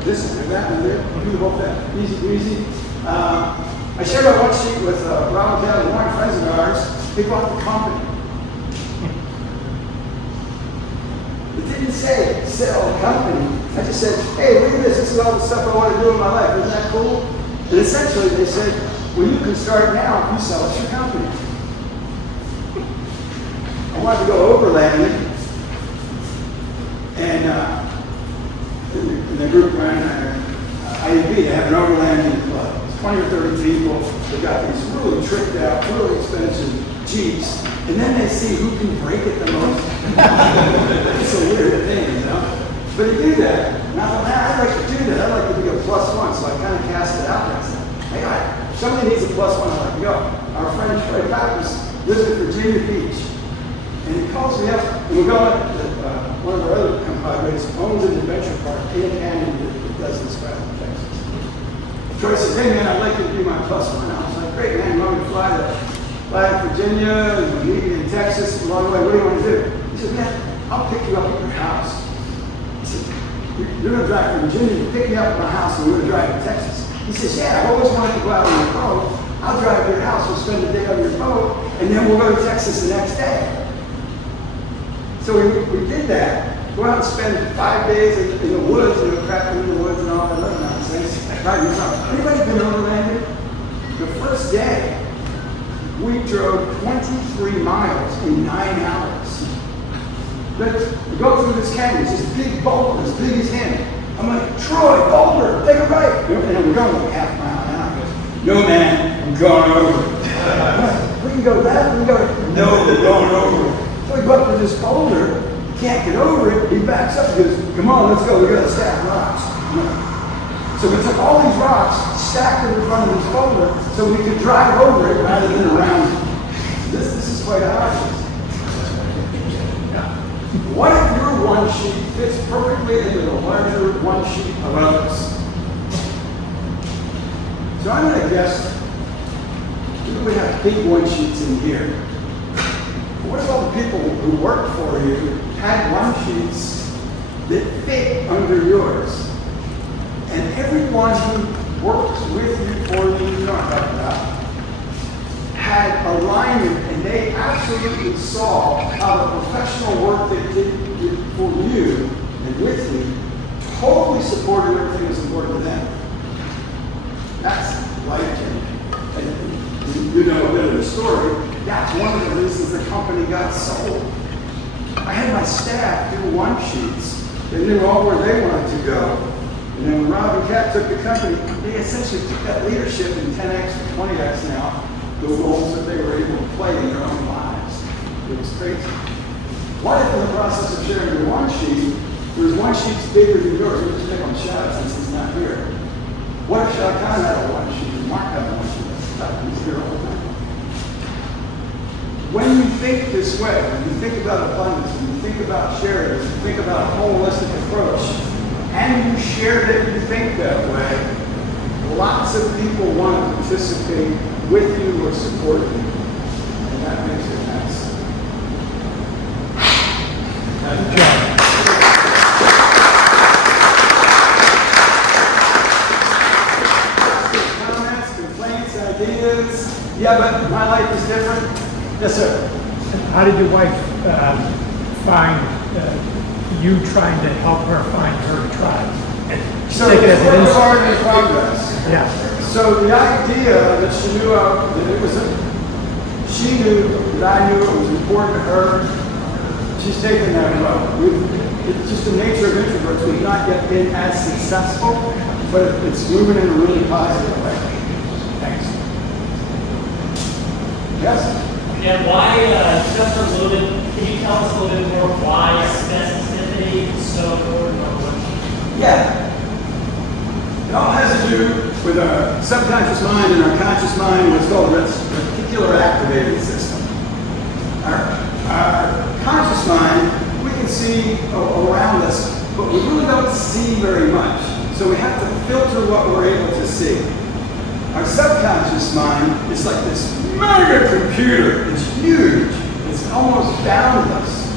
this and that and there. Do the whole thing. Easy breezy. I shared my one sheet with Robert Taylor, one friends of ours. They bought the company. It didn't say sell a company. I just said, hey, look at this. This is all the stuff I want to do in my life. Isn't that cool? And essentially they said, well, you can start now if you sell us your company. I wanted to go overlanding. And in the group ran IEB, they have an overlanding club. It's 20 or 30 people. They've got these really tricked out, really expensive Jeeps. And then they see who can break it the most. It's a weird thing, you know? But to do that, and I thought, man, I'd like to do that. I'd like to be a +1. So I kind of cast it out there. I said, hey, if somebody needs a +1, I'd like to go. Our friend Troy Pappas lives in Virginia Beach. And he calls me up, and we're going to one of our other compadres owns an adventure park in Canyon that does this crap in Texas. Troy says, hey man, I'd like you to be my +1. I was like, great man, you want me to fly to Virginia, and we'll meet you in Texas, along the way, what do you want to do? He says, man, I'll pick you up at your house. He said, you're going to drive from Virginia, you pick me up at my house, and we're going to drive to Texas. He says, yeah, I've always wanted to go out on your boat. I'll drive to your house, we'll spend the day on your boat, and then we'll go to Texas the next day. So we did that. Go out and spend 5 days in the woods, you know, crapping in the woods and all that other nonsense. Anybody been overlanded? The first day, we drove 23 miles in 9 hours. We go through this canyon, it's this big boulder, as big as him. I'm like, Troy, boulder, take a right. And we're going like half a mile an hour. He goes, no man, I'm going over it. We can go left, we can go, no, we're going over it. So we go up to this boulder, can't get over it, he backs up and goes, come on, let's go, we gotta stack rocks. So we took all these rocks, stacked them in front of this boulder, so we could drive over it rather than around it. This is quite obvious. What if your one sheet fits perfectly into the larger one sheet of others? So I'm gonna guess, we have big one sheets in here. What if all the people who work for you had one sheets that fit under yours? And everyone who works with you, for you, you know what I'm talking about, had alignment, and they absolutely saw how the professional work they did for you and with you totally supported everything that was important to them. That's life-changing. And you know a bit of the story. That's one of the reasons the company got sold. I had my staff do one sheets. They knew all where they wanted to go. And then when Rob and Kat took the company, they essentially took that leadership in 10x or 20x now, the roles that they were able to play in their own lives. It was crazy. What if in the process of sharing your one sheet, there's one sheet's bigger than yours? We'll just pick on Shad since he's not here. What if Shad Khan had a one sheet and Mark had a one sheet? He's here all the time. When you think this way, when you think about abundance, when you think about sharing, when you think about a holistic approach, and you share that you think that way, lots of people want to participate with you or support you. And that makes it nice. Good job. Comments, complaints, ideas. Yeah, but my life is different. Yes, sir. How did your wife find you trying to help her find her tribe? So take it as an hard in progress. Yeah. So the idea that she knew that it was she knew that I knew it was important to her. She's taken that road. It's just the nature of introverts. We've not yet been as successful, but it's moving in a really positive way. Thanks. Yes? And why, just a little bit, can you tell us a little bit more why specificity is so important? Yeah. It all has to do with our subconscious mind and our conscious mind, what's called the reticular activating system. Our conscious mind, we can see around us, but we really don't see very much. So we have to filter what we're able to see. Our subconscious mind is like this mega computer. It's huge. It's almost boundless.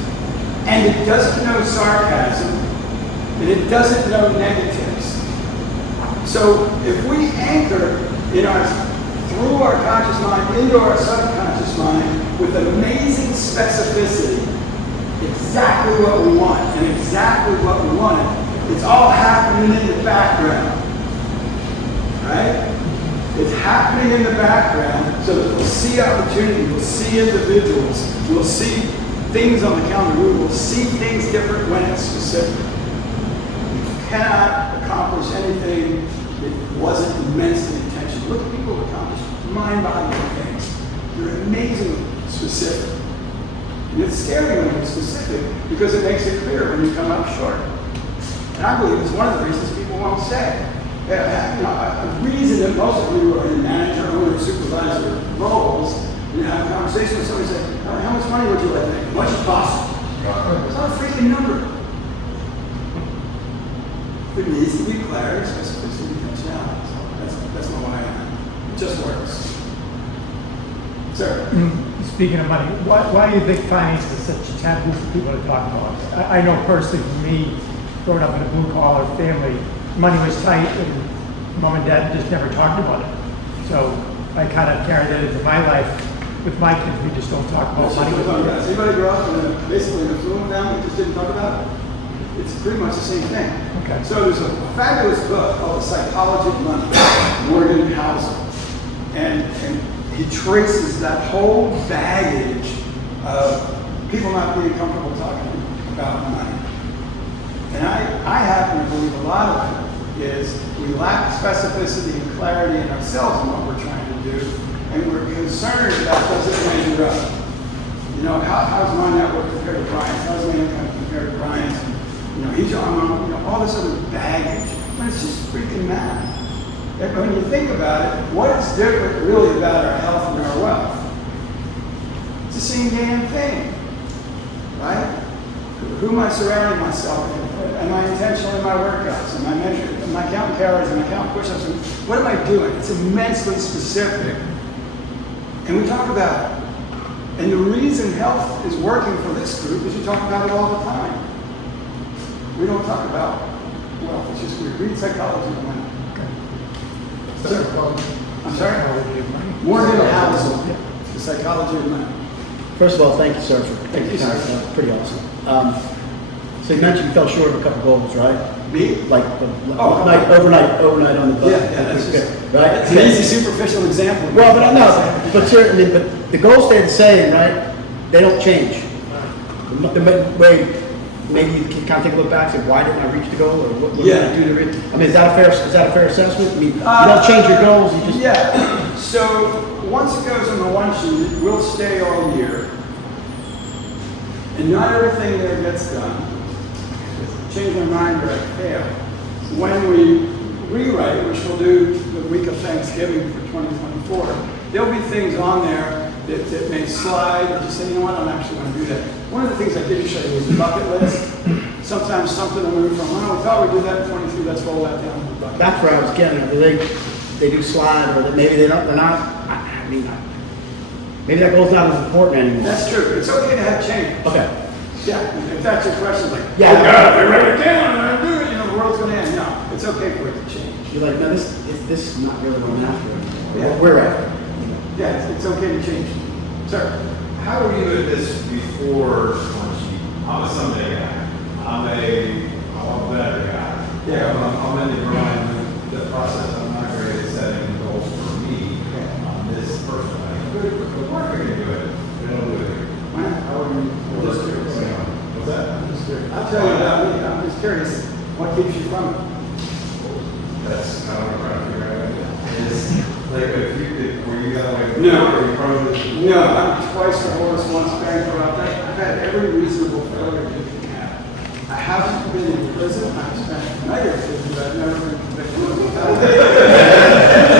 And it doesn't know sarcasm. And it doesn't know negatives. So if we anchor through our conscious mind into our subconscious mind with amazing specificity, exactly what we want and exactly what we wanted, it's all happening in the background. Right? It's happening in the background so that we'll see opportunity, we'll see individuals, we'll see things on the calendar, we will see things different when it's specific. You cannot accomplish anything that wasn't immensely intentional. Look at people who accomplish mind-boggling things. They're amazingly specific. And it's scary when it's specific because it makes it clear when you come up short. And I believe it's one of the reasons people won't say. A reason that most of you are in manager, owner, supervisor roles, have a conversation with somebody and say, how much money would you like to make? As much as possible. It's not a freaking number. It needs to be clarity, specificity, intentionality. So that's my why. It just works. Sir? Speaking of money, why do you think finance is such a taboo for people to talk about? I know personally for me, growing up in a blue-collar family, money was tight and mom and dad just never talked about it. So I kind of carried that into my life. With my kids, we just don't talk about money. Does anybody grow up in basically an affluent family just didn't talk about it? It's pretty much the same thing. Okay. So there's a fabulous book called The Psychology of Money, Morgan Housel. And he traces that whole baggage of people not being comfortable talking about money. And I happen to believe a lot of it is we lack specificity and clarity in ourselves in what we're trying to do, and we're concerned about does it measure up. How's my network compared to Brian's? How's my income compared to Brian's? He's on, all this other baggage. But it's just freaking math. And when you think about it, what is different really about our health and our wealth? It's the same damn thing, right? Who am I surrounding myself with? Am I intentional in my workouts? Am I measuring? Am I counting calories? Am I counting push-ups? What am I doing? It's immensely specific. And we talk about it. And the reason health is working for this group is we talk about it all the time. We don't talk about wealth. It's just we read psychology of money. I'm sorry? Morgan Housel, The Psychology of Money. First of all, thank you, sir, for taking the time. That was pretty awesome. So you mentioned you fell short of a couple goals, right? Me? Like the overnight on the boat. Yeah, that's just, right? It's an easy, superficial example. Well, but I know, but certainly, but the goals stay the same, right? They don't change. The way maybe you can kind of take a look back and say, why didn't I reach the goal, or what did I do to reach? I mean, is that a fair assessment? I mean, you don't change your goals, you just yeah. So once it goes on the one sheet, it will stay all year, and not everything there gets done. Change my mind or I fail. When we rewrite, which we'll do the week of Thanksgiving for 2024, there'll be things on there that may slide, or just say, you know what, I'm actually going to do that. One of the things I didn't show you was the bucket list. Sometimes something will move from, oh, we thought we'd do that in 23, let's roll that down to the bucket. that's where I was getting at. They do slide, or that maybe they're not. I mean, maybe that goal's not as important anymore. That's true. It's okay to have change. Okay. Yeah, if that's your question, like, Yeah. oh God, if I write it down and I do it, the world's going to end. No, it's okay for it to change. You're like, no, this is not really going after it. Yeah. What we're after. Yeah, it's okay to change. Sir? How were you at this before Ponte? I'm a Sunday guy. I'm a Vedra guy. Yeah. I'm in the grind, the process. I'm not great at setting goals for me on this personal life. Good work, I can do it. I don't do it. How are you? I'm just curious. What's that? I'm just curious. I'll tell you about me. I'm just curious. What keeps you from it? That's kind of what I'm trying to figure out. Is like were you that way? No. Or you probably No, I'm twice the horse, once bang for about that. I've had every reasonable failure you can have. I haven't been in prison. I've spent a night or two, but I've never been convicted.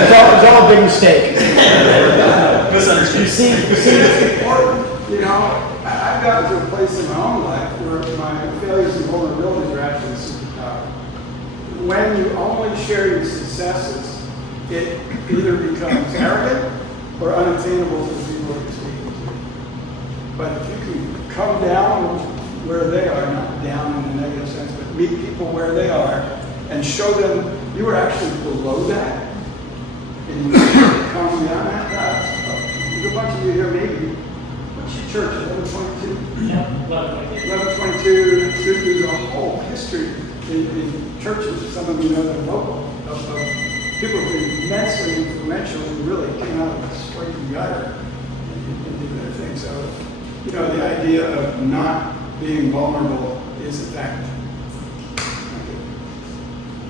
It's all a big mistake. Misunderstood. You see, It's important. I've gotten to a place in my own life where my failures and vulnerabilities are actually a superpower. When you only share your successes it either becomes arrogant or unattainable to the people that you're speaking to. But if you can come down where they are, not down in a negative sense, but meet people where they are and show them you were actually below that, and you come down that path. There's a bunch of you here, maybe. What's your church? 1122? Yeah, 1122. There's a whole history in churches. Some of you know that are local. Of people who are immensely influential and really came out of the straight and gutter and did their thing. So, you know, the idea of not being vulnerable is a fact.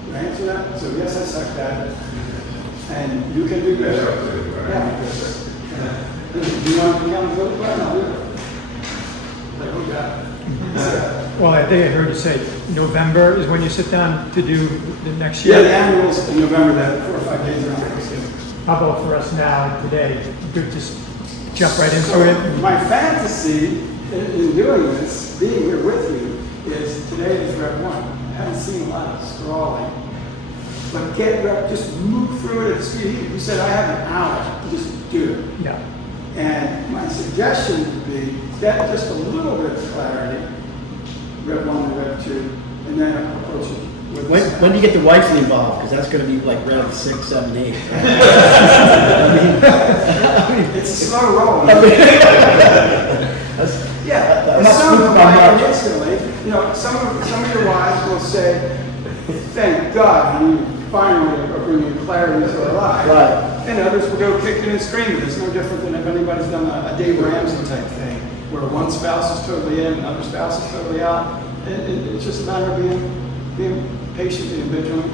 Did I answer that? So yes, I sucked at it. And you can do better. Yeah. Do you want to count the plan? I'll do it. Like, oh God. Well, I think I heard you say November is when you sit down to do the next year. Yeah, the annuals in November, that 4 or 5 days around Thanksgiving. How about for us now, today? Good, just jump right into it. My fantasy in doing this, being here with you, is today is Rep 1. I haven't seen a lot of scrawling. But get Rep, just move through it at speed. You said I have an hour, just do it. Yeah. And my suggestion would be get just a little bit of clarity, Rep 1 and Rep 2, and then approach it with When do you get the wifey involved? Because that's going to be like Rev 6, 7, 8. It's a slow roll. Yeah, I'm not some speaking of about them that. instantly. You know, some of your wives will say, "Thank God, you finally are bringing clarity to our lives." Right. And others will go kicking and screaming. It's no different than if anybody's done a Dave Ramsey type thing, where one spouse is totally in, another spouse is totally out. It's just a matter of being patient and vigilant.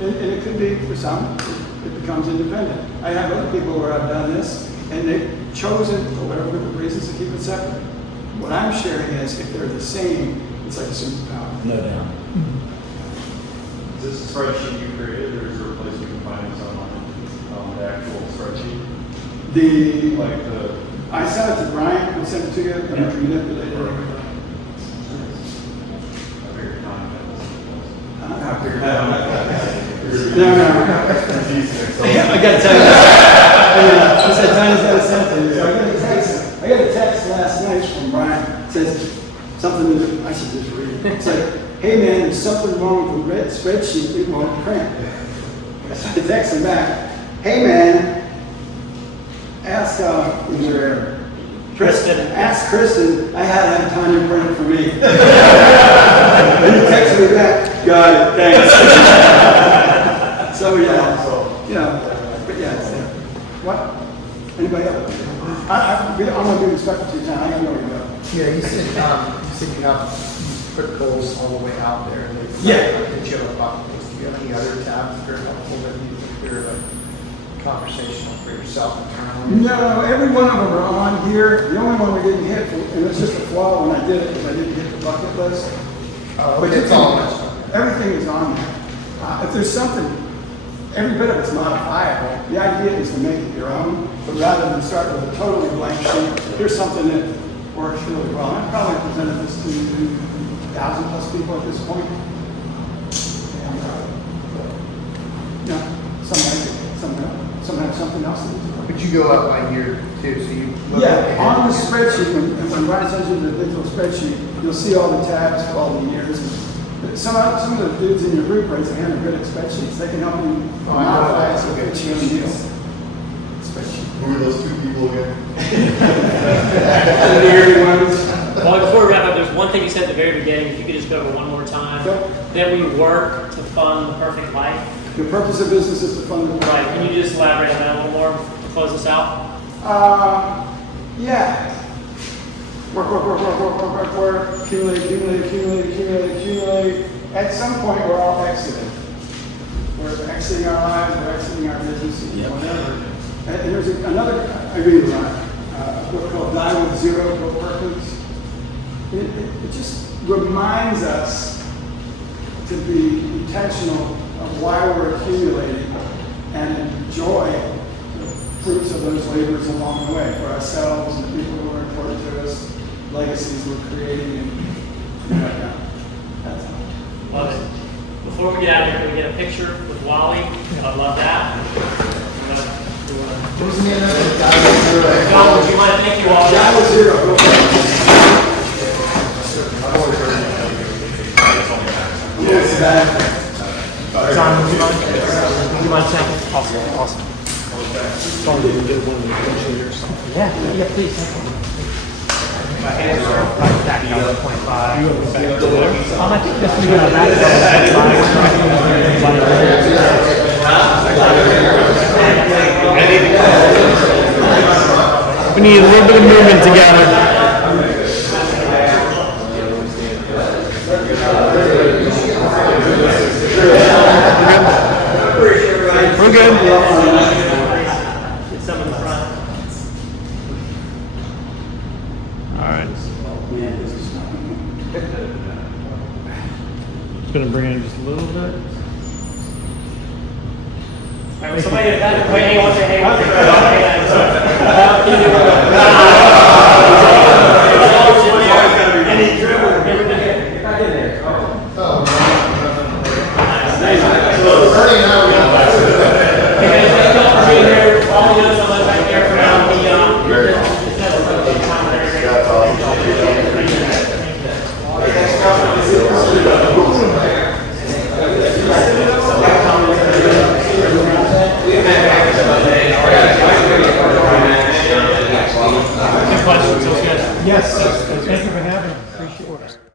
And it could be for some, it becomes independent. I have other people where I've done this, and they've chosen, for whatever reasons, to keep it separate. What I'm sharing is, if they're the same, it's like a superpower. No doubt. Is this a spreadsheet you created, or is there a place we can find this on the actual spreadsheet? Like I sent it to Brian, I sent it to you, and I can manipulate it. I figured that out. No. I got to tell you, she said Tiny's got to send it. So I got a text last night from Brian. It says something that I should just read. It's like, "Hey man, there's something wrong with the red spreadsheet. It won't print." So I text him back, "Hey man, ask Kristen. Ask Kristen. I had to have Tanya print it for me." And he texted me back. "Got it. Thanks." So yeah, you know, but yeah, it's there. What? Anybody else? I'm going to be respectful to your time. I don't know where you go. Yeah, you said you have put goals all the way out there. And Yeah. That you have a bucket list. Do you have any other tabs that are helpful that you think are conversational for yourself internally? No, every one of them are on here. The only one we didn't hit, and it's just a flaw when I did it, because I didn't hit the bucket list. But It's all much. everything is on there. If there's something, every bit of it's modifiable. The idea is to make it your own, but rather than start with a totally blank sheet, here's something that works really well. I've probably presented this to 1,000+ people at this point. And, some like it, some have something else that is working. But you go up by year too, so you look Yeah, at on the spreadsheet, when Ryan sends you the digital spreadsheet, you'll see all the tabs for all the years. Some of the dudes in your group raise their hand are good at spreadsheets. They can help you modify it so it fits your deal. Spreadsheet. Who are those 2 people again? Well, before we wrap up, there's one thing you said at the very beginning. If you could just go over one more time. Yep. That we work to fund the perfect life. The purpose of business is to fund the Right. Can you just elaborate on that a little more to close this out? Yeah. Work. Accumulate. At some point, we're all exiting. We're exiting our lives, we're exiting our businesses, whatever. And there's another, I read a book called Die with Zero, Bill Perkins. It just reminds us to be intentional of why we're accumulating and enjoy the fruits of those labors along the way for ourselves and the people who are important to us, legacies we're creating, and whatnot. That's all. Love it. Before we get out of here, can we get a picture with Wally, I love that. Who's the other? John, would you mind? Thank you, Wally. That was zero. Go ahead. Yes, that. John, would you mind saying? Awesome. Yeah, please. My hands are back down to 0.5. I think that's going to go back to. We need a little bit of movement together. We're good. Get some in the front. All right. Just gonna bring in just a little bit. All right, somebody, wait, hang on, hang on.